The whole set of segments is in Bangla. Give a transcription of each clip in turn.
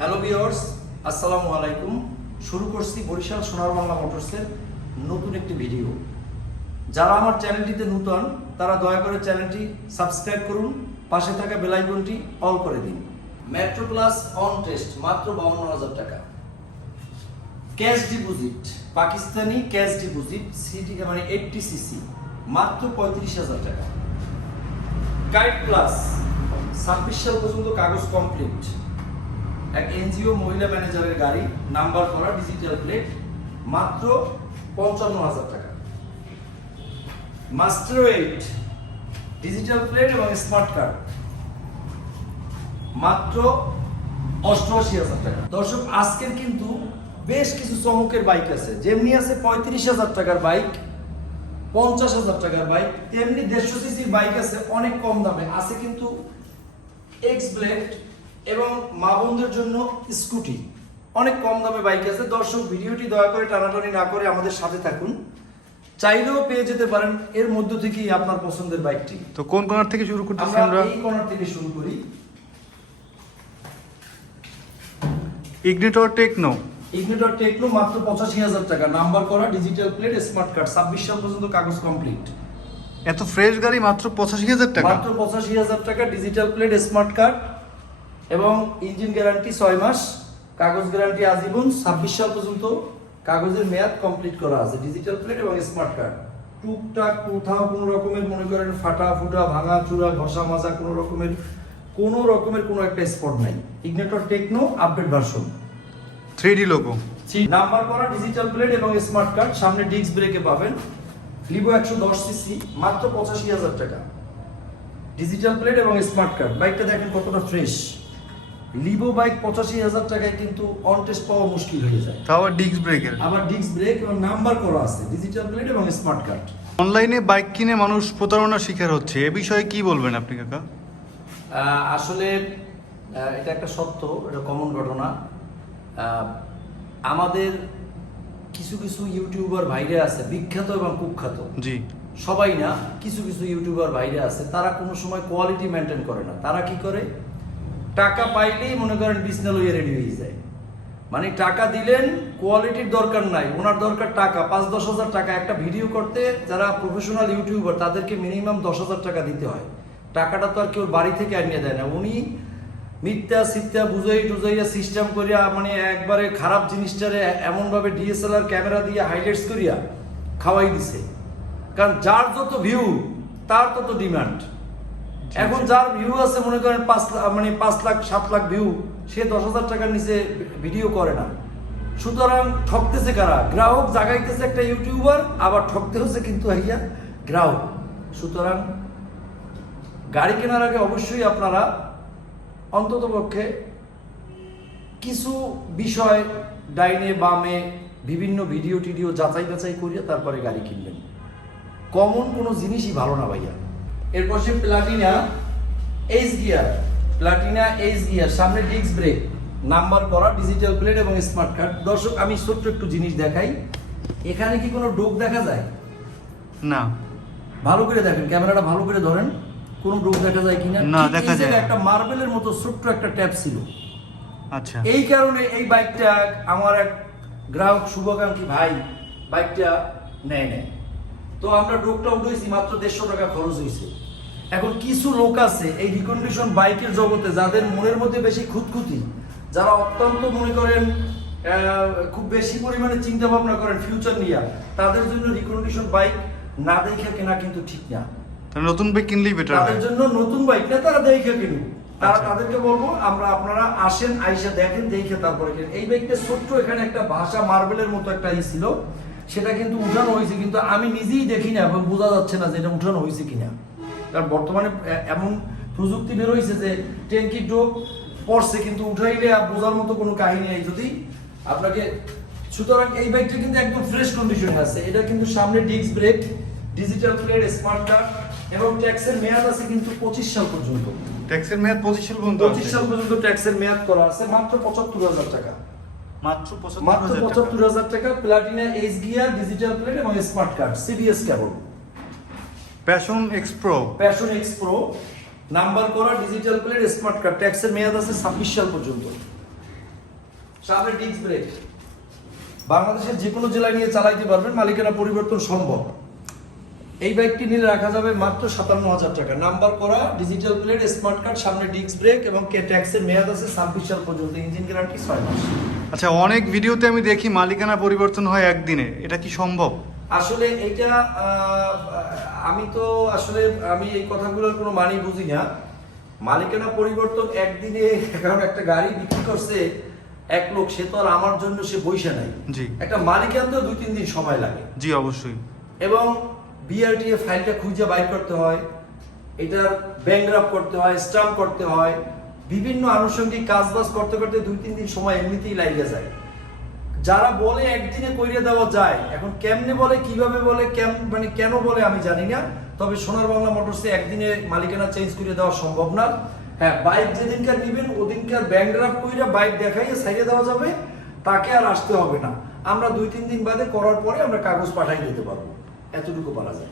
হ্যালো ভিওর্স আসসালামু আলাইকুম। শুরু করছি বরিশাল সোনার বাংলা মোটরসের নতুন একটি ভিডিও যারা আমার চ্যানেলটিতে নূতন, তারা দয়া করে চ্যানেলটি সাবস্ক্রাইব করুন, পাশে থাকা বেল আইকনটি অল করে দিন। মেট্রো প্লাস অন টেস্ট মাত্র বাউন্ন হাজার টাকা। Cash deposit Pakistani cash deposit city মানে এইটটি সিসি মাত্র পঁয়ত্রিশ হাজার টাকা। গাইড প্লাস ছাব্বিশ সাল পর্যন্ত কাগজ কমপ্লিট এক এনজিও মহিলা ম্যানেজারের গাড়ি, নাম্বার করা ডিজিটাল প্লেট মাত্র পঞ্চান্ন হাজার টাকা। মাস্টার এইট ডিজিটাল প্লেট এবং স্মার্ট কার্ড মাত্র অষ্টআশি হাজার টাকা। দর্শক, আজকের কিন্তু বেশ কিছু চমকের বাইক আছে। যেমনি আছে পঁয়ত্রিশ হাজার টাকার বাইক পঞ্চাশ হাজার টাকার বাইক, তেমনি দেড়শো সিসির বাইক আছে, অনেক কম দামে। আছে কিন্তু এক্স ব্লেড এবং মা বোনদের জন্য স্কুটি। অনেক কম দামে বাইক আছে। দর্শক ভিডিওটি দয়া করে টানাটানি না করে আমাদের সাথে থাকুন। চাইলেও পেয়ে যেতে পারেন এর মধ্য থেকেই আপনার পছন্দের বাইকটি। তো কোন কর্নার থেকে শুরু করতেছি আমরা এই কর্নার থেকে শুরু করি। ইগনিটর টেকনো ইগনিটর টেকনো মাত্র পঁচাশি হাজার টাকা। নাম্বার করা ডিজিটাল প্লেট স্মার্ট কার্ড ছাব্বিশ সাল পর্যন্ত কাগজ কমপ্লিট এত ফ্রেশ গাড়ি মাত্র পঁচাশি হাজার টাকা? মাত্র পঁচাশি হাজার টাকা ডিজিটাল প্লেট স্মার্ট কার্ড এবং ইঞ্জিন গ্যারান্টি ছয় মাস কাগজ গ্যারান্টি আজীবন ছাব্বিশ সাল পর্যন্ত কাগজের মেয়াদ কমপ্লিট করা আছে ডিজিটাল প্লেট এবং স্মার্ট কার্ড টুকটাক কোথাও কোনো রকমের মনে করেন ফাটা ফুটা ভাঙা চূড়া ঘষা মাজা কোনো রকমের কোনো রকমের কোনো একটা স্পট নাই। Ignitor techno update version three D logo number করা ডিজিটাল প্লেট এবং স্মার্ট কার্ড সামনে ডিস্ক ব্রেকে পাবেন। লিভো একশো দশ সিসি মাত্র পঁচাশি হাজার টাকা। ডিজিটাল প্লেট এবং স্মার্ট কার্ড বাইকটা দেখেন কতটা ফ্রেশ লিভো বাইক পঁচাশি হাজার টাকায় কিন্তু অন টেস্ট পাওয়া মুশকিল হয়ে যায়। তাও ডিস্ক ব্রেকের আবার ডিস্ক ব্রেক এবং নাম্বার করা আছে ডিজিটাল প্লেট এবং স্মার্ট কার্ড অনলাইনে বাইক কিনে মানুষ প্রতারণার শিকার হচ্ছে এ বিষয়ে কি বলবেন আপনি কাকা? আসলে এটা একটা সত্য এটা কমন ঘটনা। আমাদের কিছু কিছু ইউটিউবার ভাইরে আছে বিখ্যাত এবং কুখ্যাত। জি। সবাই না কিছু কিছু ইউটিউবার বাইরে আছে তারা কোনো সময় কোয়ালিটি মেনটেন করে না। তারা কি করে? টাকা পাইলেই মনে করেন বিছনা লইয়ে রেডি হয়ে যায়। মানে টাকা দিলেন কোয়ালিটির দরকার নাই, ওনার দরকার টাকা। পাঁচ, দশ হাজার টাকা। একটা ভিডিও করতে যারা প্রফেশনাল ইউটিউবার তাদেরকে মিনিমাম দশ হাজার টাকা দিতে হয়। টাকাটা তো আর কেউ বাড়ি থেকে আনিয়ে দেয় না। উনি মিথ্যা সিত্যা বুঝাই টুজাইয়া সিস্টেম করিয়া মানে একবারে খারাপ জিনিসটারে এমনভাবে ডিএসএলআর ক্যামেরা দিয়ে হাইলাইটস করিয়া খাওয়াই দিছে। কারণ যার যত ভিউ তার তত ডিমান্ড এখন যার ভিউ আছে মনে করেন পাঁচ লাখ মানে পাঁচ লাখ সাত লাখ ভিউ সে দশ হাজার টাকার নিচে ভিডিও করে না। সুতরাং ঠকতেছে কারা? গ্রাহক জাগাইতেছে একটা ইউটিউবার আবার ঠকতে হচ্ছে কিন্তু হইয়া গ্রাহক। সুতরাং গাড়ি কেনার আগে অবশ্যই আপনারা অন্তত পক্ষে কিছু বিষয় ডাইনে বামে বিভিন্ন ভিডিও টিডিও যাচাই বাছাই করিয়া তারপরে গাড়ি কিনবেন। কমন কোনো জিনিসই ভালো না ভাইয়া। এরপর সে Platina H gear Platina H gear সামনে ডিস্ক ব্রেক নাম্বার করা ডিজিটাল প্লেট এবং স্মার্ট কার্ড দর্শক আমি ছোট্ট একটু জিনিস দেখাই। এখানে কি কোনো ডোক দেখা যায়? না। ভালো করে দেখেন ক্যামেরাটা ভালো করে ধরেন। কোন ডোক দেখা যায় কিনা? না, দেখা যায়। একটা মার্বেলের মতো ছোট্ট একটা ট্যাপ ছিল। আচ্ছা। এই কারণে এই বাইকটা আমার এক গ্রাহক শুভাকাঙ্ক্ষী ভাই বাইকটা নেয় নেয় তো আমরা ডোকটা উঠেছি মাত্র দেড়শো টাকা খরচ হয়েছে এখন কিছু লোক আছে এই রিকন্ডিশন বাইকের জগতে যাদের মনের মধ্যে বেশি খুঁতখুতি যারা অত্যন্ত মনে করেন খুব বেশি পরিমাণে চিন্তা ভাবনা করেন ফিউচার নিয়ে তাদের জন্য রিকন্ডিশন বাইক না দেখে কেনা কিন্তু ঠিক না। নতুন বাইক কিনলেই বেটার তাদের জন্য নতুন বাইক না তারা দেখে কিনুক। তারা আচ্ছা। তাদেরকে বলব আমরা আপনারা আসেন আইসা দেখেন দেখে তারপরে এই বাইকটা ছোট্ট এখানে একটা ভাষা মার্বেলের মতো একটা ই ছিল। সেটা কিন্তু উঠানো হয়েছে কিন্তু আমি নিজেই দেখি না এবং বোঝা যাচ্ছে না যে এটা উঠানো হয়েছে কিনা। কারণ বর্তমানে এমন প্রযুক্তি বের হয়েছে যে ট্যাঙ্কি ডোপ পড়ছে কিন্তু উঠাইলে আর বোঝার মতো কোনো কাহিনী নেই। যদি আপনাকে সুতরাং এই বাইকটা কিন্তু একদম ফ্রেশ কন্ডিশনে আছে। এটা কিন্তু সামনে disc brake digital plate smart card এবং ট্যাক্সের মেয়াদ আছে কিন্তু পঁচিশ সাল পর্যন্ত। ট্যাক্সের মেয়াদ পঁচিশ সাল পর্যন্ত পঁচিশ সাল পর্যন্ত ট্যাক্সের মেয়াদ করা আছে মাত্র পঁচাত্তর হাজার টাকা। মাত্র মাত্র পঁচাত্তর হাজার টাকা Platina H gear digital plate এবং স্মার্ট কার্ড সিবিএস কেবল। Passion X Pro Passion X Pro number করা ডিজিটাল প্লেট স্মার্ট কার্ড ট্যাক্সের মেয়াদ আছে ছাব্বিশ সাল পর্যন্ত। সামনে ডিস্ক ব্রেক বাংলাদেশের যে কোনো জেলায় নিয়ে চালাইতে পারবেন মালিকানা পরিবর্তন সম্ভব। এই বাইকটি নিলে রাখা যাবে মাত্র সাতান্ন হাজার টাকা। নাম্বার করা ডিজিটাল প্লেট স্মার্ট কার্ড সামনে ডিস্ক ব্রেক এবং কে ট্যাক্সের মেয়াদ আছে ছাব্বিশ সাল পর্যন্ত ইঞ্জিন গ্যারান্টি ছয় মাস। আচ্ছা অনেক ভিডিওতে আমি দেখি মালিকানা পরিবর্তন হয় একদিনে। এটা কি সম্ভব? আসলে এটা আমি তো আসলে আমি এই কথাগুলোর কোনো মানি বুঝি না। মালিকানা পরিবর্তন একদিনে কারণ একটা গাড়ি বিক্রি করছে এক লোক সে তো আর আমার জন্য সে বইসা নাই। জি। একটা মালিকান তো দুই তিন দিন সময় লাগে। জি অবশ্যই। এবং বিআরটিএ ফাইলটা খুঁজে বাইর করতে হয়। এটার ব্যাংগ্রাফ করতে হয় স্টাম্প করতে হয়। বিভিন্ন আনুষঙ্গিক কাজ বাজ করতে করতে দুই, তিন দিন সময় এমনিতেই লাগিয়ে যায়। যারা বলে একদিনে কইরে দেওয়া যায়, এখন কেমনে বলে, কীভাবে বলে, কেম মানে কেন বলে আমি জানি না। তবে সোনার বাংলা মোটরসে একদিনে মালিকানা চেঞ্জ করে দেওয়া সম্ভব না। হ্যাঁ বাইক যেদিনকার নিবেন, ওদিনকার ব্যাংক ড্রাফট কইরা বাইক দেখাইয়ে সাইডে দেওয়া যাবে। তাকে আর আসতে হবে না। আমরা দুই, তিন দিন বাদে করার পরে আমরা কাগজ পাঠাই দিতে পারব। এতটুকু বলা যায়।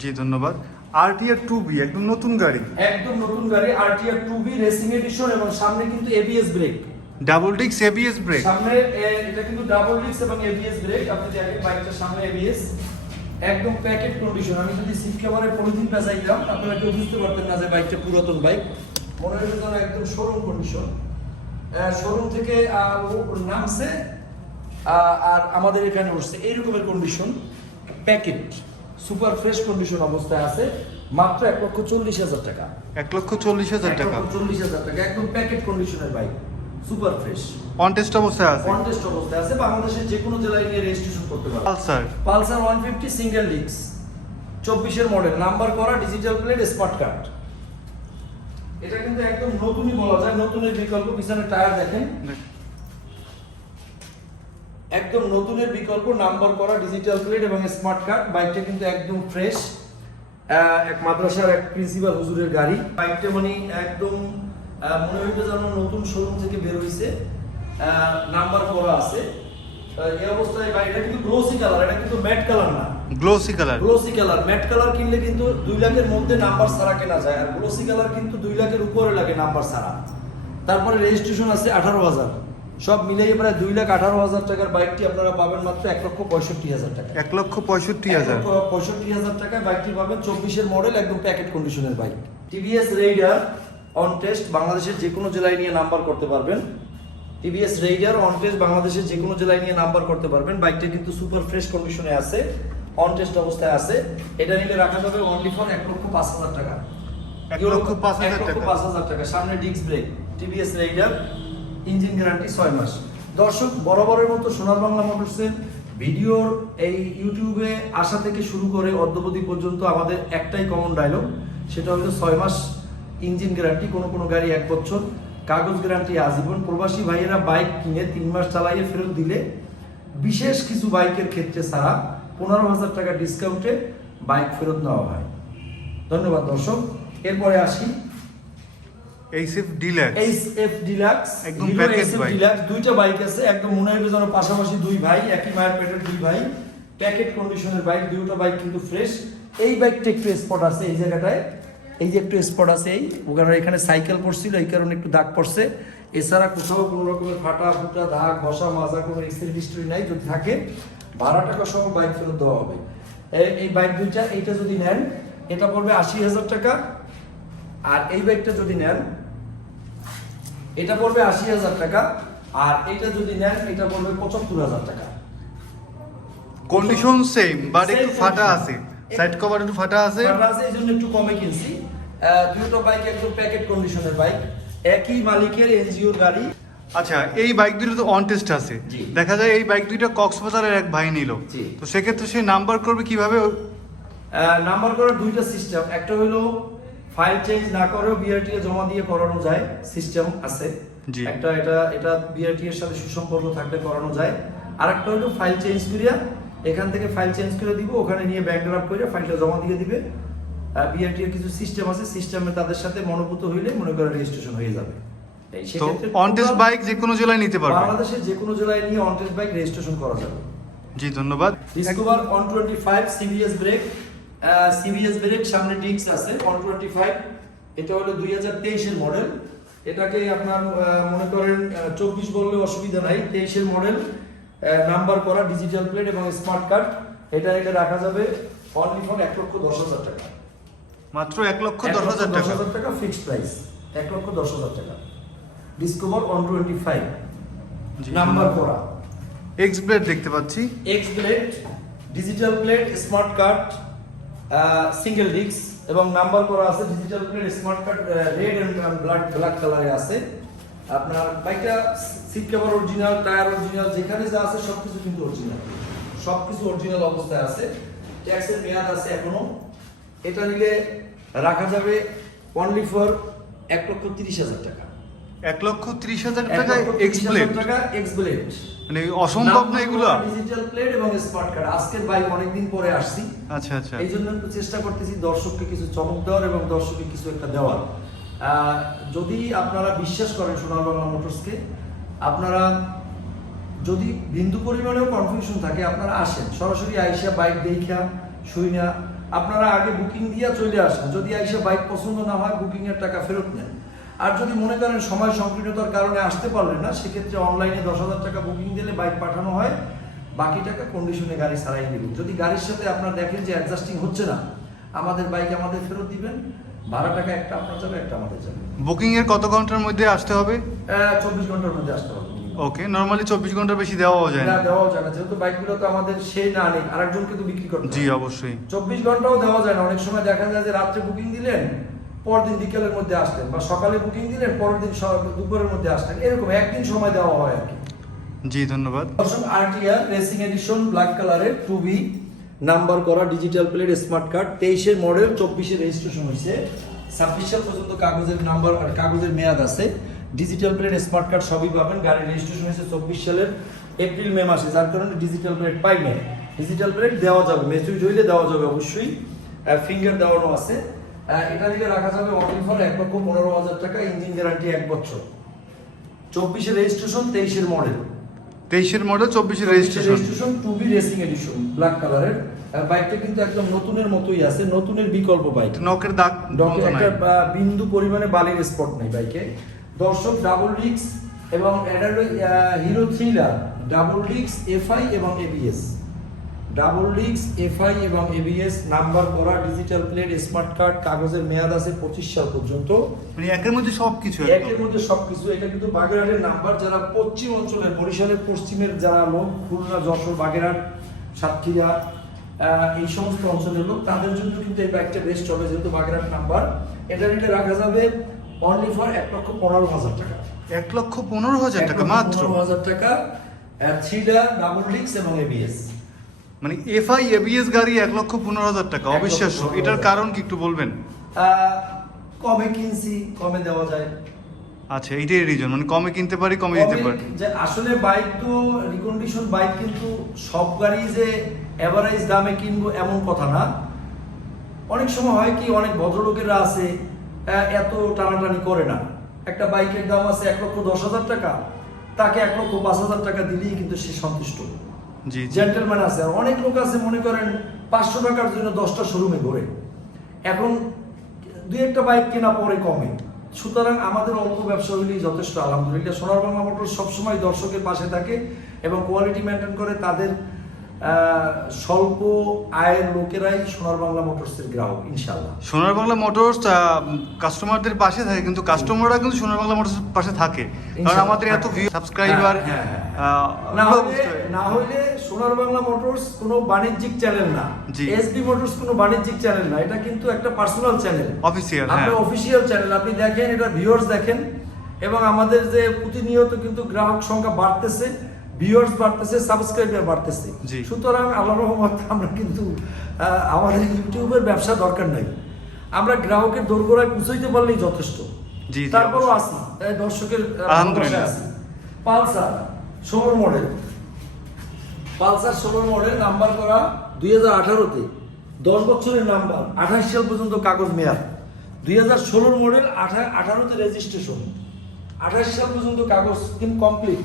জি, ধন্যবাদ। আরটিআর টু বি একদম নতুন গাড়ি। একদম নতুন গাড়ি RTR two B racing edition এবং সামনে কিন্তু এবিএস ব্রেক ডাবল ডিক্স এবিএস ব্রেক সামনে এটা কিন্তু ডাবল ডিস্ক এবং এবিএস ব্রেক আপনি দেখেন বাইকটার সামনে এবিএস একদম প্যাকেট কন্ডিশন আমি যদি সিট কভারে পলিথিন পেঁচাইতাম আপনারা কেউ বুঝতে পারতেন না যে বাইকটা পুরাতন বাইক মনে হয় একদম শোরুম কন্ডিশন শোরুম থেকে নামছে আর আমাদের এখানে উঠছে। এইরকমের condition packet super fresh condition অবস্থায় আছে মাত্র এক লক্ষ চল্লিশ হাজার টাকা। এক লক্ষ চল্লিশ হাজার টাকা। চল্লিশ হাজার টাকা একদম প্যাকেট কন্ডিশনের বাইক সুপার ফ্রেশ কন্টেস্ট অবস্থায় আছে? কন্টেস্ট অবস্থায় আছে বাংলাদেশের যে কোনো জেলায় নিয়ে রেজিস্ট্রেশন করতে পারবে Pulsar Pulsar one fifty single disc চব্বিশের মডেল নাম্বার করা ডিজিটাল প্লেট স্মার্ট কার্ড এটা কিন্তু একদম নতুনই বলা যায় নতুনের বিকল্প পিছনে টায়ার দেখেন। একদম নতুনের বিকল্প নাম্বার করা ডিজিটাল প্লেট এবং স্মার্ট কার্ড বাইকটা কিন্তু একদম ফ্রেশ এক মাদ্রাসার এক প্রিন্সিপাল হুজুরের গাড়ি। বাইকটা মানে একদম মনে হইতে যেন নতুন শোরুম থেকে বের হইছে। নাম্বার করা আছে। এই অবস্থায় বাইকটা কিন্তু গ্লোসি কালার এটা কিন্তু ম্যাট কালার না। Glossy colour glossy colour matte colour কিনলে কিন্তু দুই লাখের মধ্যে নাম্বার ছাড়া কেনা যায়। আর গ্লোসি কালার কিন্তু দুই লাখের উপরে লাগে নাম্বার ছাড়া। তারপরে রেজিস্ট্রেশন আছে আঠারো হাজার। সব মিলিয়ে প্রায় দুই লাখ আঠারো হাজার টাকার বাইকটি আপনারা পাবেন মাত্র এক লক্ষ পঁয়ষট্টি হাজার টাকা। এক লক্ষ পঁয়ষট্টি হাজার। পঁয়ষট্টি হাজার টাকায় বাইকটি পাবেন চব্বিশের মডেল একদম প্যাকেট কন্ডিশনের bike. TVS Raider on test বাংলাদেশের যে কোনো জেলায় নিয়ে নাম্বার করতে পারবেন। টিভিএস রেইডার অন টেস্ট বাংলাদেশের যে কোনো জেলায় নিয়ে নাম্বার করতে পারবেন। বাইকটা কিন্তু সুপার ফ্রেশ কন্ডিশনে আছে অন টেস্ট অবস্থায় আছে। এটা নিলে রাখা যাবে অনলি ফর এক লক্ষ পাঁচ হাজার টাকা। এক লক্ষ পাঁচ হাজার টাকা। পাঁচ হাজার টাকা। সামনে disc brake TVS rider engine guarantee ছয় মাস। দর্শক, বরাবরের মতো সোনার বাংলা মোটরসের ভিডিওর এই ইউটিউবে আসা থেকে শুরু করে অদ্যবধি পর্যন্ত আমাদের একটাই কমন ডায়লগ সেটা হলো ছয় মাস ইঞ্জিন গ্যারান্টি, কোনো কোনো গাড়ি এক বছর, কাগজ গ্যারান্টি আজীবন। প্রবাসী ভাইয়েরা বাইক কিনে তিন মাস চালাইয়ে ফেরত দিলে বিশেষ কিছু বাইকের ক্ষেত্রে ছাড়া পনেরো হাজার টাকা ডিসকাউন্টে বাইক ফেরত নেওয়া হয়। ধন্যবাদ দর্শক। এরপরে আসি HF deluxe H F deluxe একদম package bike। ডিলাক্স দুইটা বাইক আছে একদম মনে হয় যেন পাশাপাশি দুই ভাই একই মায়ের পেটের দুই ভাই। প্যাকেট কন্ডিশনের বাইক দুইটা বাইক কিন্তু ফ্রেশ এই বাইকটা একটু স্পট আছে এই জায়গাটায়। এই যে একটু স্পট আছে এই ওখানে এখানে সাইকেল পড়ছিল এই কারণে একটু দাগ পড়ছে। এছাড়া কোথাও কোনো রকমের ফাটা ফুটা দাগ ঘষা মাজা কোনো এক্সেল হিস্ট্রি নাই যদি থাকে ভাড়া টাকা সহ বাইক ফেরত দেওয়া হবে। এই বাইক দুইটা এইটা যদি নেন এটা পড়বে আশি হাজার টাকা। আর এই বাইকটা যদি নেন এটা পড়বে আশি হাজার টাকা আর এটা যদি নেন এটা পড়বে পঁচাত্তর হাজার টাকা। কন্ডিশন সেম বাট একটু ফাটা আছে। সাইড কভার একটু ফাটা আছে। ফাটা আছে এই জন্য একটু কমে কিনছি। দুটো বাইক একদম প্যাকেট কন্ডিশনের বাইক একই মালিকের এনজিওর গাড়ি। আচ্ছা এই বাইক দুটো তো অন টেস্ট আছে দেখা যায় এই বাইক দুইটা কক্সবাজারের এক ভাই নিল। তো সেক্ষেত্রে সে নাম্বার করবে কীভাবে? নাম্বার করার দুইটা সিস্টেম একটা হলো ফাইল চেঞ্জ না করেও বিআরটি এ জমা দিয়ে করানো যায় সিস্টেম আছে। একটা এটা এটা বিআরটি এর সাথে সুসম্পর্ক থাকলে করানো যায়। আর একটা হলো ফাইল চেঞ্জ করিয়া এখান থেকে ফাইল চেঞ্জ করে দিব ওখানে নিয়ে ব্যাংক ড্রাফট করে ফাইলটা জমা দিয়ে দিবে। বিআরটি এর কিছু সিস্টেম আছে সিস্টেমে তাদের সাথে মনোভূত হইলে মনে করে রেজিস্ট্রেশন হয়ে যাবে। তো সেক্ষেত্রে অন টেস্ট বাইক যে কোনো জেলায় নিতে পারবে। বাংলাদেশের যে কোনো জেলায় নিয়ে অন টেস্ট বাইক রেজিস্ট্রেশন করা যাবে। জি ধন্যবাদ। Discover on twenty five CBS brake CBS brake সামনে ডিস্ক আছে অন টোয়েন্টি ফাইভ এটা হলো দুই হাজার তেইশের মডেল এটাকে আপনার মনে করেন চব্বিশ বললে অসুবিধা নাই তেইশের মডেল নাম্বার করা ডিজিটাল প্লেট এবং স্মার্ট কার্ড এটা এটা রাখা যাবে অনলি ফর এক লক্ষ দশ হাজার টাকা। মাত্র এক লক্ষ দশ হাজার দশ টাকা। হাজার টাকা ফিক্সড প্রাইস এক লক্ষ দশ হাজার টাকা। Discover one twenty five. Number করা। এক্স ব্লেড দেখতে পাচ্ছি। X plate digital plate smart card single disc এবং নাম্বার করা আছে digital plate smart card red and black black কালারে আছে। আপনার বাইকটা seat cover original tyre original যেখানে যা আছে সবকিছু কিন্তু অরিজিনাল সবকিছু অরিজিনাল অবস্থায় আছে। ট্যাক্সের মেয়াদ আছে এখনও। এটা নিলে রাখা যাবে অনলি ফর এক লক্ষ তিরিশ হাজার টাকা। এক লক্ষ ত্রিশ হাজার টাকা এক্স টাকা এক্স মানে অসম্ভব না এগুলো? ডিজিটাল প্লেট এবং স্মার্ট কার্ড আজকের বাইক অনেকদিন পরে আসছি। আচ্ছা আচ্ছা। এই জন্য একটু চেষ্টা করতেছি দর্শককে কিছু চমক দেওয়ার এবং দর্শককে কিছু একটা দেওয়ার। যদি আপনারা বিশ্বাস করেন সোনার বাংলা মোটরসকে আপনারা যদি বিন্দু পরিমাণেও কনফিউশন থাকে আপনারা আসেন। সরাসরি আইসা বাইক দেখা শুই না। আপনারা আগে বুকিং দিয়া চলে আসেন। যদি আইসা বাইক পছন্দ না হয় বুকিং এর টাকা ফেরত নেন। আর যদি মনে করেন সময় সংকীর্ণতার কারণে আসতে পারলেন না সেক্ষেত্রে অনলাইনে দশ হাজার টাকা বুকিং দিলে বাইক পাঠানো হয় বাকি টাকা কন্ডিশনে গাড়ি সারাই দেবেন। যদি গাড়ির সাথে আপনার দেখেন যে অ্যাডজাস্টিং হচ্ছে না আমাদের বাইক আমাদের ফেরত দিবেন ভাড়া টাকা একটা আপনার যাবে একটা আমাদের যাবে। বুকিং এর কত ঘণ্টার মধ্যে আসতে হবে? চব্বিশ ঘণ্টার মধ্যে আসতে হবে। ওকে নর্মালি চব্বিশ ঘণ্টার বেশি দেওয়াও যায় না। দেওয়াও যায় না যেহেতু বাইকগুলো তো আমাদের সেই না নেই আরেকজনকে তো বিক্রি করতে জি অবশ্যই। চব্বিশ ঘন্টাও দেওয়া যায় না অনেক সময় দেখা যায় যে রাত্রে বুকিং দিলেন পরদিন বিকেলের মধ্যে আসলেন বা সকালে বুকিং দিলেন পরের দিন দুপুরের মধ্যে আসলেন এরকম একদিন সময় দেওয়া হয় আর কি। জি ধন্যবাদ। দর্শক আরটিআর রেসিং এডিশন ব্ল্যাক কালারের টু বি নাম্বার করা ডিজিটাল প্লেট স্মার্ট কার্ড তেইশের মডেল চব্বিশে রেজিস্ট্রেশন হয়েছে। ছাব্বিশ সাল পর্যন্ত কাগজের নাম্বার আর কাগজের মেয়াদ আছে। ডিজিটাল প্লেট স্মার্ট কার্ড সবই পাবেন। গাড়ির রেজিস্ট্রেশন হয়েছে চব্বিশ সালের এপ্রিল মে মাসে। যার কারণে ডিজিটাল প্লেট পাই নাই। ডিজিটাল প্লেট দেওয়া যাবে। মেচুরিট হইলে দেওয়া যাবে অবশ্যই। ফিঙ্গার দেওয়ানো আছে। এটা রাখা যাবে অনলি ফর এক লক্ষ পনেরো হাজার টাকা ইঞ্জিন গ্যারান্টি এক বছর। চব্বিশে রেজিস্ট্রেশন তেইশের মডেল তেইশের মডেল চব্বিশের registration registration two B racing edition black কালারের বাইকটা কিন্তু একদম নতুনের মতোই আছে নতুনের বিকল্প বাইক নকের দাগ একটা বিন্দু পরিমাণে বালির স্পট নেই বাইকে দর্শক ডাবল ডিক্স এবং হিরো থ্রিলার ডাবল ডিক্স এফআই এবং এবিএস ডাবল ডিক্স এফআই এবং এবিএস নাম্বার করা ডিজিটাল প্লেট স্মার্ট কার্ড কাগজের মেয়াদ আছে পঁচিশ সাল পর্যন্ত। মানে একের মধ্যে সবকিছু একের মধ্যে সবকিছু। এটা কিন্তু বাগেরহাটের নাম্বার। যারা পশ্চিম অঞ্চলের বরিশালের পশ্চিমের যারা লোক খুলনা যশোর বাগেরহাট সাতক্ষীরা এই সমস্ত অঞ্চলের লোক তাদের জন্য কিন্তু এই বাইকটা বেস্ট হবে যেহেতু বাগেরহাট নাম্বার। এটা নিলে রাখা যাবে অনলি ফর এক লক্ষ পনেরো হাজার টাকা। এক লক্ষ পনেরো হাজার টাকা মাত্র। পনেরো হাজার টাকা থ্রিডা ডাবল ডিক্স এবং এবিএস। মানে এফআই এবিএস গাড়ি এক লক্ষ পনেরো হাজার টাকা অবিশ্বাস্য। এটার কারণ কি একটু বলবেন? কমে কিনছি কমে দেওয়া যায়। আচ্ছা এইটাই রিজন মানে কমে কিনতে পারি কমে দিতে পারি। যে আসলে বাইক তো রিকন্ডিশন বাইক কিন্তু সব গাড়ি যে এভারেজ দামে কিনবো এমন কথা না। অনেক সময় হয় কি অনেক ভদ্রলোকেরা আছে এত টানাটানি করে না। একটা বাইকের দাম আছে এক লক্ষ দশ হাজার টাকা তাকে এক লক্ষ পাঁচ হাজার টাকা দিলেই কিন্তু সে সন্তুষ্ট। জেন্টেলম্যান আছে। আর অনেক লোক আছে মনে করেন পাঁচশো টাকার জন্য দশটা শোরুমে ঘোরে। এখন দুই একটা বাইক কেনা পরে কমে। সুতরাং আমাদের অল্প ব্যবসা হলেই যথেষ্ট আলহামদুলিল্লাহ। সোনার বাংলা মোটর সবসময় দর্শকের পাশে থাকে এবং কোয়ালিটি মেনটেন করে তাদের স্বল্প আয়ের লোকেরাই সোনার বাংলা মোটরসের গ্রাহক ইনশাল্লাহ সোনার বাংলা মোটরস কাস্টমারদের পাশে থাকে কিন্তু কাস্টমাররা কিন্তু সোনার বাংলা মোটরস পাশে থাকে। কারণ আমাদের এত সাবস্ক্রাইবার হ্যাঁ, হ্যাঁ, হলে না হলে সোনার বাংলা মোটরস কোনো বাণিজ্যিক চ্যানেল না। এসবি মোটরস কোনো বাণিজ্যিক চ্যানেল না এটা কিন্তু একটা পার্সোনাল চ্যানেল। অফিসিয়াল হ্যাঁ। আপনার অফিসিয়াল চ্যানেল আপনি দেখেন এটা ভিউয়ার্স দেখেন এবং আমাদের যে প্রতিনিয়ত কিন্তু গ্রাহক সংখ্যা বাড়তেছে ভিউয়ার্স বাড়তেছে সাবস্ক্রাইবার বাড়তেছে। সুতরাং আল্লাহ রহমত আমরা কিন্তু আমাদের ইউটিউবের ব্যবসা দরকার নাই। আমরা গ্রাহকের দোরগোড়ায় পৌঁছাইতে পারলেই যথেষ্ট। তারপরও আসি। দর্শকের আলহামদুলিল্লাহ। পালসার ষোলো মডেল পালসার ষোলো মডেল নাম্বার করা দুই হাজার আঠারোতে। দশ বছরের নাম্বার আঠাশ সাল পর্যন্ত কাগজ মেয়াদ। দুই হাজার ষোলোর মডেল আঠা আঠারোতে রেজিস্ট্রেশন আঠাশ সাল পর্যন্ত কাগজ কিন্তু কমপ্লিট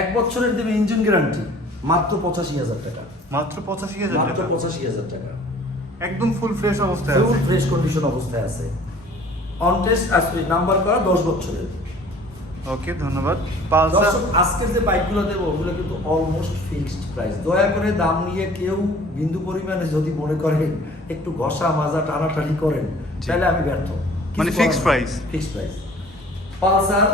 এক বছরের দেবে ইঞ্জিন গ্যারান্টি মাত্র পঁচাশি হাজার টাকা। মাত্র পঁচাশি হাজার মাত্র পঁচাশি হাজার টাকা। একদম ফুল ফ্রেশ অবস্থায় ফুল ফ্রেশ কন্ডিশন অবস্থায় আছে। অন টেস্ট নাম্বার করা দশ বছরের। ওকে ধন্যবাদ। পালসার? আজকের যে বাইকগুলো দেবো ওগুলো কিন্তু অলমোস্ট ফিক্সড প্রাইস দয়া করে দাম নিয়ে কেউ বিন্দু পরিমাণে যদি মনে করেন একটু ঘষা মাজা টানাটানি করেন তাহলে আমি ব্যর্থ। মানে fixed price? Fixed price Pulsar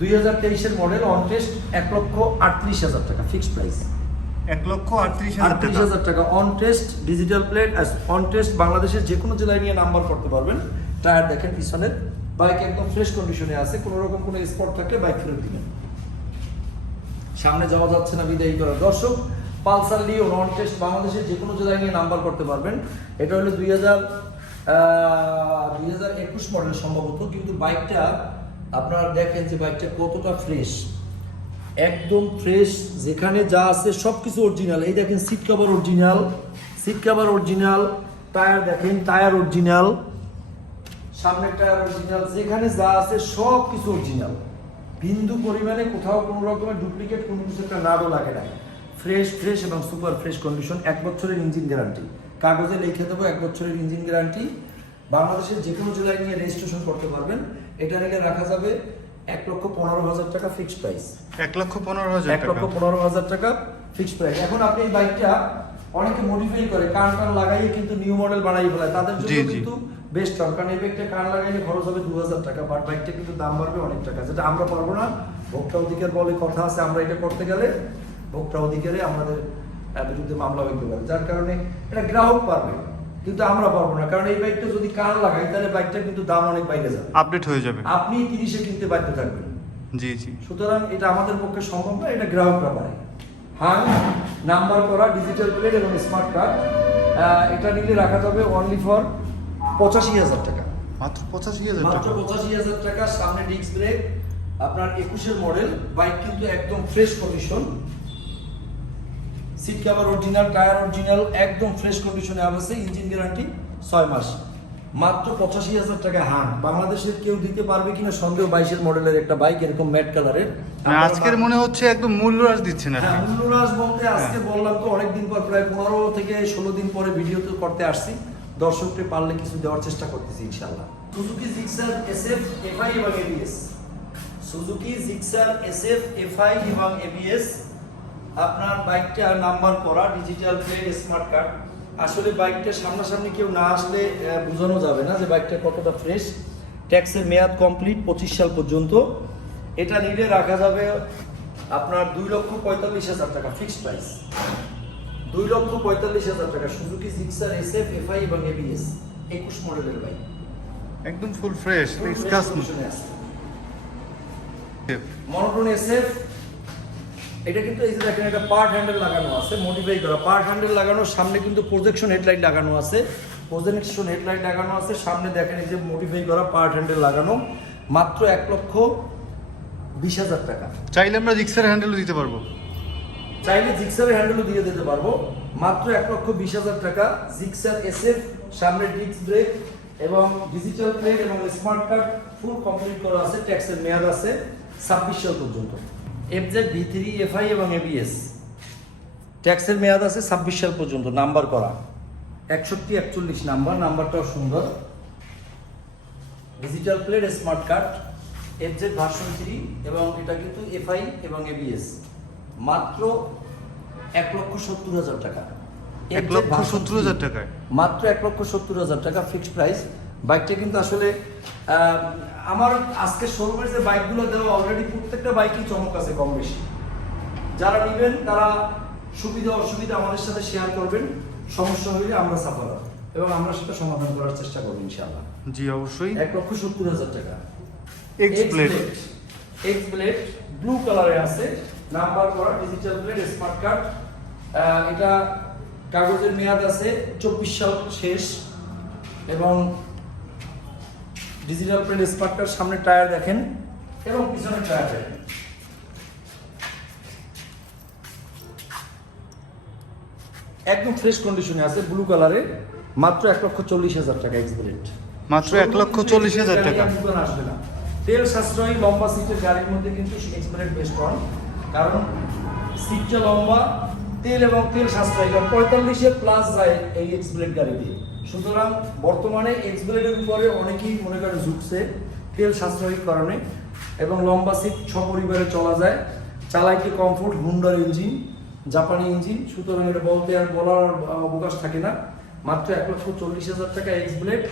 দুই হাজার তেইশের মডেল অন টেস্ট এক লক্ষ আটত্রিশ হাজার টাকা ফিক্সড প্রাইস এক লক্ষ আটত্রিশ হাজার টাকা। On test digital plate on test বাংলাদেশের যে কোনো জেলায় নিয়ে নাম্বার করতে পারবেন। টায়ার দেখেন পিছনের। বাইক একদম ফ্রেশ কন্ডিশনে আছে কোনো রকম কোনো স্পট থাকলে বাইক ফেরত দিবেন। সামনে যাওয়া যাচ্ছে না, বিদায়ী করা। দর্শক, পালসার লিও নন টেস্ট বাংলাদেশের যে কোনো জেলায় নিয়ে নাম্বার করতে পারবেন। এটা হলো দুই হাজার দুই হাজার একুশ মডেল সম্ভবত, কিন্তু বাইকটা আপনারা দেখেন যে বাইকটা কতটা ফ্রেশ একদম ফ্রেশ যেখানে যা আছে সব কিছু অরিজিনাল এই দেখেন seat cover original seat cover original tyre দেখেন টায়ার অরিজিনাল সামনের অরিজিনাল যেখানে যা আছে সব কিছু অরিজিনাল বিন্দু পরিমাণে কোথাও কোনো রকমের ডুপ্লিকেট কোনো কিছু একটা নাড়ও লাগে না। ফ্রেশ ফ্রেশ এবং সুপার ফ্রেশ কন্ডিশন এক বছরের ইঞ্জিন গ্যারান্টি কাগজে লিখে দেবো এক বছরের ইঞ্জিন গ্যারান্টি বাংলাদেশের যে কোনো জেলায় নিয়ে রেজিস্ট্রেশন করতে পারবেন। এটা নিলে রাখা যাবে এক লক্ষ পনেরো হাজার টাকা ফিক্সড প্রাইস এক লক্ষ পনেরো হাজার এক টাকা। লক্ষ পনেরো হাজার টাকা ফিক্সড প্রাইস এখন আপনি এই বাইকটা অনেকে মডিফাই করে কান টান লাগাইয়ে কিন্তু নিউ মডেল বানাই ফেলায়। তাদের জন্য। কিন্তু বেস্ট হবে কারণ এই বাইকটা কান লাগাইলে খরচ হবে দু হাজার টাকা বাট বাইকটা কিন্তু দাম বাড়বে অনেক টাকা। যেটা আমরা পারব না ভোক্তা অধিকার বলে কথা আছে আমরা এটা করতে গেলে ভোক্তা অধিকারে আমাদের বিরুদ্ধে মামলা হইতে পারে। যার কারণে এটা গ্রাহক পারবে কিন্তু আমরা পারব না। কারণ এই বাইকটা যদি কান লাগাই তাহলে বাইকটা কিন্তু দাম অনেক বাইরে যাবে। আপডেট হয়ে যাবে। আপনি তিরিশে কিনতে বাধ্য থাকবেন। জি জি। সুতরাং এটা আমাদের পক্ষে সম্ভব না এটা গ্রাহকরা পারে। হ্যাঁ নাম্বার করা ডিজিটাল প্লেট এবং স্মার্ট কার্ড এটা নিলে রাখা যাবে অনলি ফর পঁচাশি হাজার টাকা। মাত্র পঁচাশি হাজার মাত্র পঁচাশি হাজার টাকা সামনে ডিস্ক ব্রেক আপনার একুশের মডেল বাইক কিন্তু একদম fresh condition seat cover original tyre original একদম ফ্রেশ কন্ডিশনে আছে ইঞ্জিন গ্যারান্টি ছয় মাস। মাত্র পঁচাশি হাজার টাকা হান। বাংলাদেশের কেউ দিতে পারবে কিনা সন্দেহ বাইশের মডেলের একটা বাইক এরকম ম্যাট কালারের আজকের মনে হচ্ছে একদম মূল্যরাজ দিচ্ছেন আর হ্যাঁ মূল্যরাজ বলতে আজকে হ্যাঁ। বললাম তো অনেকদিন পর প্রায় পনেরো থেকে ষোলো দিন পরে ভিডিও তো করতে আসছি। দর্শককে পারলে কিছু দেওয়ার চেষ্টা করতেছি ইনশাল্লাহ সুজুকি জিক্সার এসএফ এফআই এবং ABS Suzuki Gixxer SF FI এবং এবিএস আপনার বাইকটা নাম্বার করা ডিজিটাল প্লেট স্মার্ট কার্ড আসলে বাইকটা সামনাসামনি কেউ না আসলে বোঝানো যাবে না যে বাইকটা কতটা ফ্রেশ ট্যাক্সের মেয়াদ কমপ্লিট পঁচিশ সাল পর্যন্ত। এটা নিলে রাখা যাবে আপনার দুই লক্ষ পঁয়তাল্লিশ হাজার টাকা ফিক্সড প্রাইস দুই লক্ষ পঁয়তাল্লিশ হাজার টাকা। সুজুকি জিক্সার এসএফ এফআই এবং এবিএস। একুশ মডেলের বাইক। একদম ফুল ফ্রেশ মনোটন এসএফ এটা কিন্তু এই যে দেখেন একটা পার্ট হ্যান্ডেল লাগানো আছে মডিফাই করা। পার্ট হ্যান্ডেল লাগানো সামনে কিন্তু প্রজেকশন হেডলাইট লাগানো আছে। প্রজেকশন হেডলাইট লাগানো আছে সামনে দেখেন এই যে মডিফাই করা পার্ট হ্যান্ডেল লাগানো। মাত্র এক লক্ষ বিশ হাজার টাকা। চাইলে আমরা রিক্সার হ্যান্ডেলও দিতে পারব। চাইলে জিক্সারের হ্যান্ডেলও দিয়ে দিতে পারব। মাত্র এক লক্ষ বিশ হাজার টাকা জিক্সার এসএফ সামনে ডিস্ক ব্রেক এবং ডিজিটাল প্লেট এবং স্মার্ট কার্ড ফুল কমপ্লিট করা আছে ট্যাক্সের মেয়াদ আছে ছাব্বিশ সাল পর্যন্ত। এফজেড ভি থ্রি এফআই এবং এবিএস ট্যাক্সের মেয়াদ আছে ছাব্বিশ সাল পর্যন্ত, নাম্বার করা। একষট্টি একচল্লিশ নাম্বার, নাম্বারটাও সুন্দর। Digital plate smart card FZ version three এবং এটা কিন্তু এফআই এবং এবিএস মাত্র এক লক্ষ সত্তর হাজার টাকা। এক লক্ষ সত্তর হাজার টাকা মাত্র এক লক্ষ সত্তর হাজার টাকা ফিক্সড প্রাইস বাইকটা কিন্তু আসলে আমার আজকে শোরুমের যে বাইকগুলো দেওয়া অলরেডি প্রত্যেকটা বাইকই চমক আছে কম বেশি। যারা নেবেন তারা সুবিধা অসুবিধা আমাদের সাথে শেয়ার করবেন। সমস্যা হলে আমরা সাফার এবং আমরা সেটা সমাধান করার চেষ্টা করব ইনশাআল্লাহ। জি অবশ্যই। এক লক্ষ সত্তর হাজার টাকা। X plate X plate blue কালারে আছে। নাম্বার করা ডিজিটাল প্লেট স্মার্ট কার্ড এটা কাগজের মেয়াদ আছে চব্বিশ সাল শেষ এবং ডিজিটাল প্লেট স্মার্ট কার্ড সামনে টায়ার দেখেন এবং পিছনে টায়ার দেখেন। একদম ফ্রেশ কন্ডিশনে আছে ব্লু কালারে মাত্র এক লক্ষ চল্লিশ হাজার টাকা এক্স প্লেট মাত্র এক লক্ষ চল্লিশ হাজার টাকা। আসবে না। তেল সাশ্রয়ী লম্বা সিটের গাড়ির মধ্যে কিন্তু এক্সপ্রেস বেস্ট হয় কারণ সিটটা লম্বা, তেল এবং তেল সাশ্রয়ী, কারণ পঁয়তাল্লিশে প্লাস যায় এই এক্সপ্রেস গাড়ি দিয়ে। সুতরাং বর্তমানে এক্সব্লেডের উপরে অনেকেই মনে করে ঝুঁকছে তেল সাশ্রয়িক কারণে এবং লম্বা সিট সপরিবারে চলা যায়। চালাইতে কমফোর্ট হুন্ডার ইঞ্জিন জাপানি ইঞ্জিন সুতরাং এটা বলতে আর বলার অবকাশ থাকে না। মাত্র এক লক্ষ চল্লিশ হাজার টাকা X blade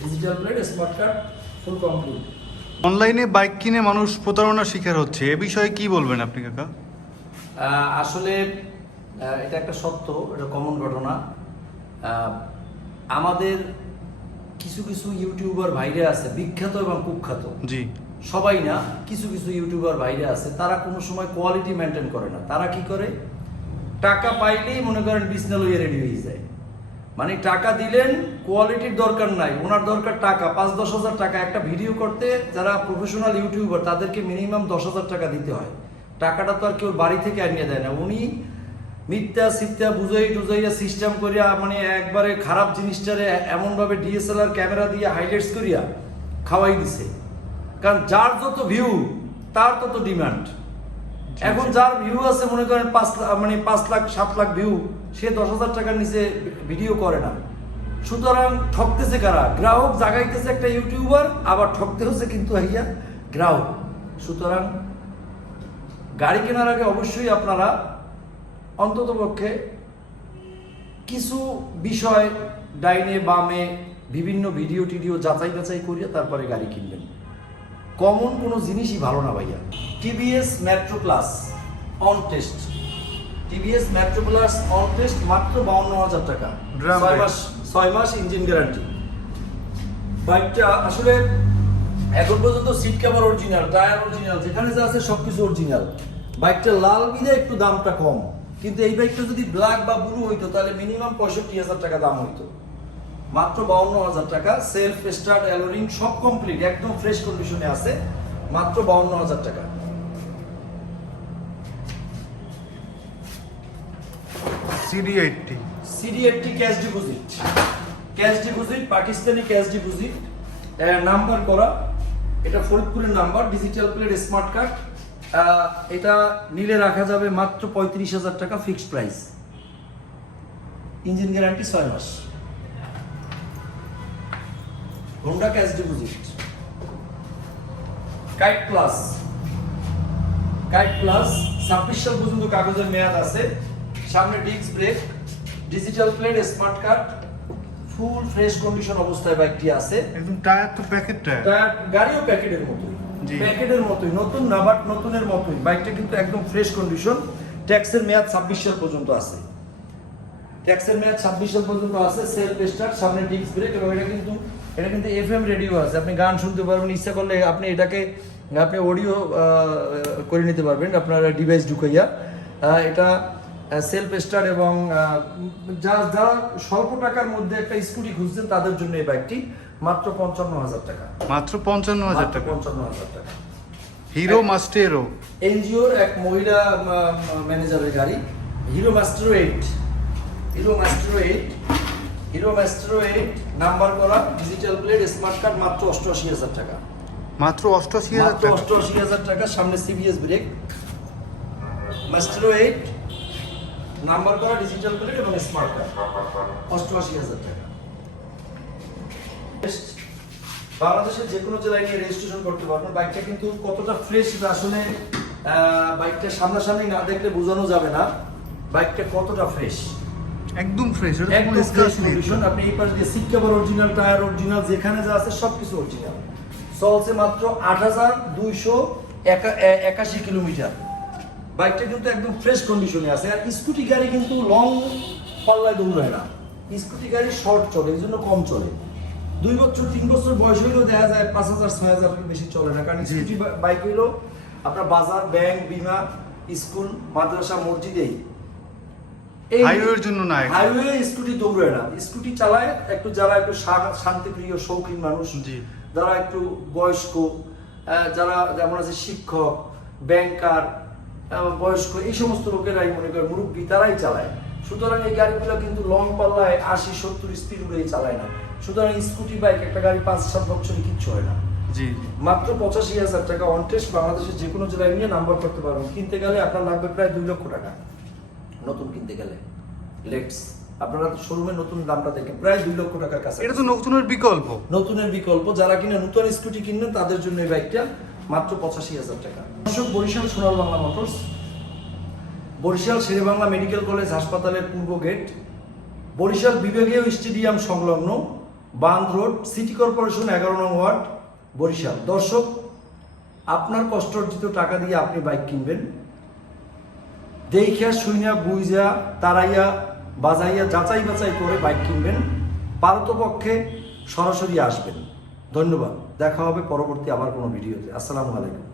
digital blade smart card full complete অনলাইনে বাইক কিনে মানুষ প্রতারণার শিকার হচ্ছে এ বিষয়ে কি বলবেন আপনি কাকা? আসলে এটা একটা সত্য এটা কমন ঘটনা। আমাদের কিছু কিছু ইউটিউবার ভাইরে আছে বিখ্যাত এবং কুখ্যাত। জি। সবাই না কিছু কিছু ইউটিউবার ভাইরে আছে তারা কোনো সময় কোয়ালিটি মেনটেন করে না। তারা কি করে? টাকা পাইলেই মনে করেন বিছনা লইয়ে রেডি হয়ে যায়। মানে টাকা দিলেন কোয়ালিটির দরকার নাই, ওনার দরকার টাকা। পাঁচ, দশ হাজার টাকা। একটা ভিডিও করতে যারা প্রফেশনাল ইউটিউবার তাদেরকে মিনিমাম দশ হাজার টাকা দিতে হয়। টাকাটা তো আর কেউ বাড়ি থেকে আনিয়ে দেয় না। উনি মিথ্যা, সিথ্যা, বুঝাই টুজাইয়া সিস্টেম করিয়া মানে একবারে খারাপ জিনিসটারে এমনভাবে ডিএসএলআর ক্যামেরা দিয়ে হাইলাইটস করিয়া খাওয়াই দিছে। কারণ যার যত ভিউ তার তত ডিমান্ড এখন যার ভিউ আছে মনে করেন পাঁচ লাখ মানে পাঁচ লাখ সাত লাখ ভিউ সে দশ হাজার টাকার নিচে ভিডিও করে না। সুতরাং ঠকতেছে কারা? গ্রাহক জাগাইতেছে একটা ইউটিউবার আবার ঠকতে হচ্ছে কিন্তু হইয়া গ্রাহক। সুতরাং গাড়ি কেনার আগে অবশ্যই আপনারা অন্তত পক্ষে কিছু বিষয় ডাইনে বামে বিভিন্ন ভিডিও টিডিও যাচাই বাছাই করিয়া তারপরে গাড়ি কিনবেন। কমন কোনো জিনিসই ভালো না ভাইয়া। TVS Metro plus on test TVS Metro plus on test মাত্র বাউন্ন হাজার টাকা। ছয় মাস ছয় মাস ইঞ্জিন গ্যারান্টি বাইকটা আসলে এখন পর্যন্ত seat cover original tyre original যেখানে যা আছে সবকিছু অরিজিনাল বাইকটা লাল বিদে একটু দামটা কম। কিন্তু এই বাইকটা যদি ব্ল্যাক বা ব্লু হইতো তাহলে মিনিমাম পঁয়ষট্টি হাজার টাকা দাম হইতো। মাত্র বাউন্ন হাজার টাকা সেলফ স্টার্ট অ্যালোরিং সব কমপ্লিট একদম ফ্রেশ কন্ডিশনে আছে মাত্র বাউন্ন হাজার টাকা। CD eighty CD eighty cash deposit cash deposit Pakistani cash deposit number করা। এটা ফরিদপুরের number digital plate smart card এটা নিলে রাখা যাবে মাত্র পঁয়ত্রিশ হাজার টাকা ফিক্সড প্রাইস ইঞ্জিন গ্যারান্টি ছয় মাস। Honda cash deposit Kite plus Kite plus ছাব্বিশ সাল পর্যন্ত কাগজের মেয়াদ আছে। সামনে disc brake digital plate smart card full fresh condition অবস্থায় বাইকটি আছে। একদম টায়ার তো প্যাকেট টায়ার টায়ার গাড়িও প্যাকেটের মতোই। জি। প্যাকেটের মতোই। নতুন না বাট নতুনের মতোই। বাইকটা কিন্তু একদম ফ্রেশ কন্ডিশন ট্যাক্সের মেয়াদ ছাব্বিশ সাল পর্যন্ত আছে। ট্যাক্সের মেয়াদ ছাব্বিশ সাল পর্যন্ত আছে। সেলফ স্টার্ট সামনে ডিস্ক ব্রেক এবং এটা কিন্তু এটা কিন্তু এফ এম রেডিও আছে। আপনি গান শুনতে পারবেন ইচ্ছা করলে আপনি এটাকে আপনি অডিও করে নিতে পারবেন আপনার ডিভাইস ঢুকাইয়া। এটা সেলফ স্টার এবং যা যারা স্বল্প টাকার মধ্যে একটা স্কুটি খুঁজছেন তাদের জন্য এই বাইকটি মাত্র পঞ্চান্ন হাজার টাকা। মাত্র পঞ্চান্ন হাজার টাকা। পঞ্চান্ন হাজার টাকা। হিরো মাস্টেরো এনজিওর এক মহিলা ম্যানেজারের গাড়ি। Hero Maestro eight Hero Maestro eight Hero Maestro eight number করা ডিজিটাল প্লেট স্মার্ট কার্ড মাত্র অষ্টআশি হাজার টাকা। মাত্র অষ্টআশি হাজার টাকা। অষ্টআশি হাজার টাকা সামনে CBS brake Maestro eight number করা ডিজিটাল প্লেট এবং স্মার্ট কার্ড অষ্টআশি হাজার টাকা। বাংলাদেশের যে কোনো জেলায় নিয়ে রেজিস্ট্রেশন করতে পারবেন। বাইকটা কিন্তু কতটা ফ্রেশ আসলে আহ, বাইকটা সামনাসামনি না দেখলে বোঝানো যাবে না। বাইকটা কতটা ফ্রেশ একদম ফ্রেশ একদম ফ্রেশ কন্ডিশন আপনি এই পাশ দিয়ে seat cover original tyre original যেখানে যা আছে সবকিছু অরিজিনাল চলছে মাত্র আট হাজার দুইশো একাশি কিলোমিটার। বাইকটা কিন্তু একদম ফ্রেশ কন্ডিশনে আছে আর স্কুটি গাড়ি কিন্তু লং পাল্লায় দৌড়ায় না। স্কুটি গাড়ি শর্ট চলে এই জন্য কম চলে। দুই বছর তিন বছর বয়স হইলেও দেখা যায় পাঁচ হাজার ছয় হাজার বেশি চলে না কারণ। স্কুটি বাইক হইলেও আপনার বাজার ব্যাংক বিমা স্কুল মাদ্রাসা মসজিদেই। হাইওয়ের জন্য না হাইওয়ে স্কুটি দৌড়ে না। স্কুটি চালায় একটু যারা একটু শান্তিপ্রিয় শৌখিন মানুষ যারা একটু বয়স্ক যারা যেমন আছে শিক্ষক ব্যাংকার বয়স্ক এই সমস্ত লোকেরাই মনে করে মুরব্বী তারাই চালায়। সুতরাং এই গাড়িগুলো কিন্তু লং পাল্লায় আশি সত্তর স্পিড উড়েই চালায় না। সুতরাং স্কুটি বাইক একটা গাড়ি পাঁচ সাত বছরে কিচ্ছু হয় না। জি। মাত্র পঁচাশি হাজার টাকা অন টেস্ট বাংলাদেশের যে কোনো জেলায় নিয়ে নাম্বার করতে পারবেন। কিনতে গেলে আপনার লাগবে প্রায় দুই লক্ষ টাকা। নতুন কিনতে গেলে। লেটস আপনারা তো শোরুমের নতুন দামটা দেখেন প্রায় দুই লক্ষ টাকার কাছে এটা তো নতুনের বিকল্প। নতুনের বিকল্প যারা কিনা নতুন স্কুটি কিনবেন তাদের জন্য এই বাইকটা মাত্র পঁচাশি হাজার টাকা। দর্শক Barishal Sonar Bangla motors. Barishal Sher-e-Bangla medical college হাসপাতালের পূর্ব গেট। বরিশাল বিভাগীয় স্টেডিয়াম সংলগ্ন বান্ধ রোড সিটি কর্পোরেশন এগারো নং ওয়ার্ড বরিশাল। দর্শক আপনার কষ্ট অর্জিত টাকা দিয়ে আপনি বাইক কিনবেন। দেখিয়া শুইনা বুঝিয়া তারাইয়া বাজাইয়া, যাচাই বাছাই করে বাইক কিনবেন পারতপক্ষে সরাসরি আসবেন। ধন্যবাদ। দেখা হবে পরবর্তী আবার কোনো ভিডিওতে। আসসালামু আলাইকুম।